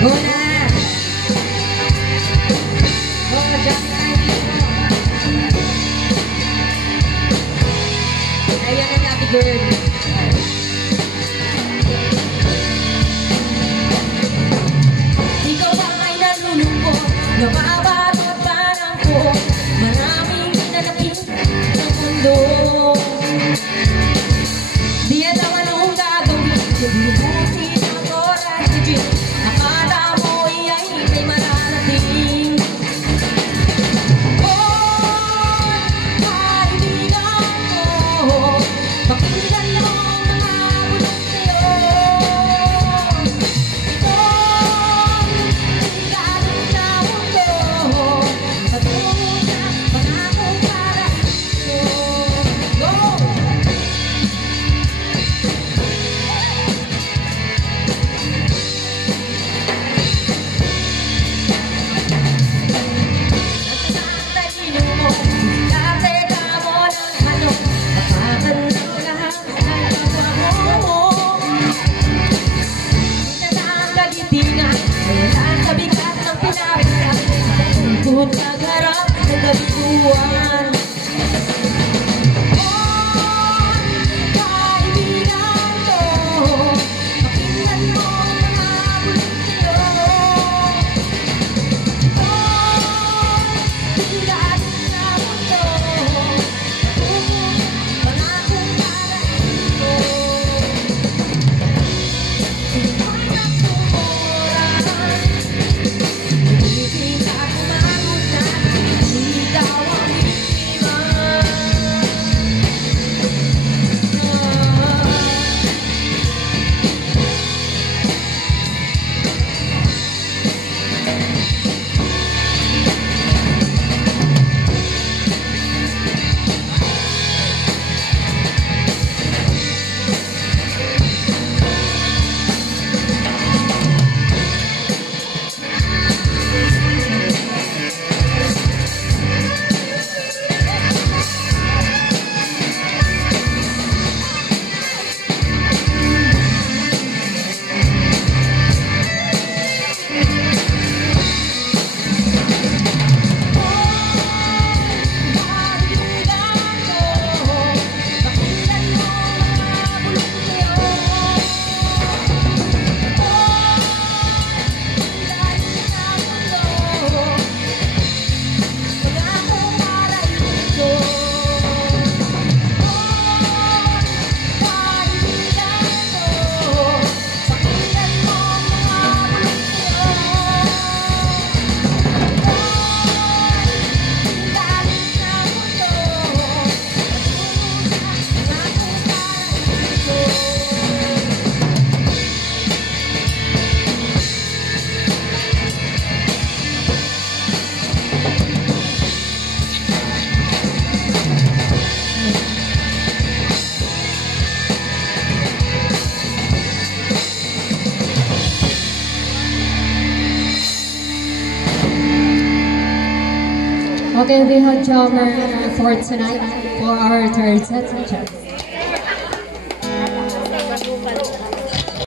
Una! Oh, dyan tayo dito. Ayan na natin, girl. Ikaw ang ay nalulungkot, nababalot parang ko, maraming hinanapin ng mundo. Di alam anong gagawin, binubusin ang oras ni Jim. Akala mo iya'y may mararating. Oh, kaibigan ko, pakinggan mo ang mga bulong sa'yo. Itong sigarin sa mundo, patungo sa pangakong paraiso. Go! Nagharap ng kabiguan. Oh, kaibigan ko, pakinggan mo ang mga bulong sa'yo. Oh, sigarin sa mundo, patungo sa pangakong paraiso. Sino'y nagmumura, ibigin ka kumagot na ikaw ang biktima. Okay, we have drummer for tonight for our third set.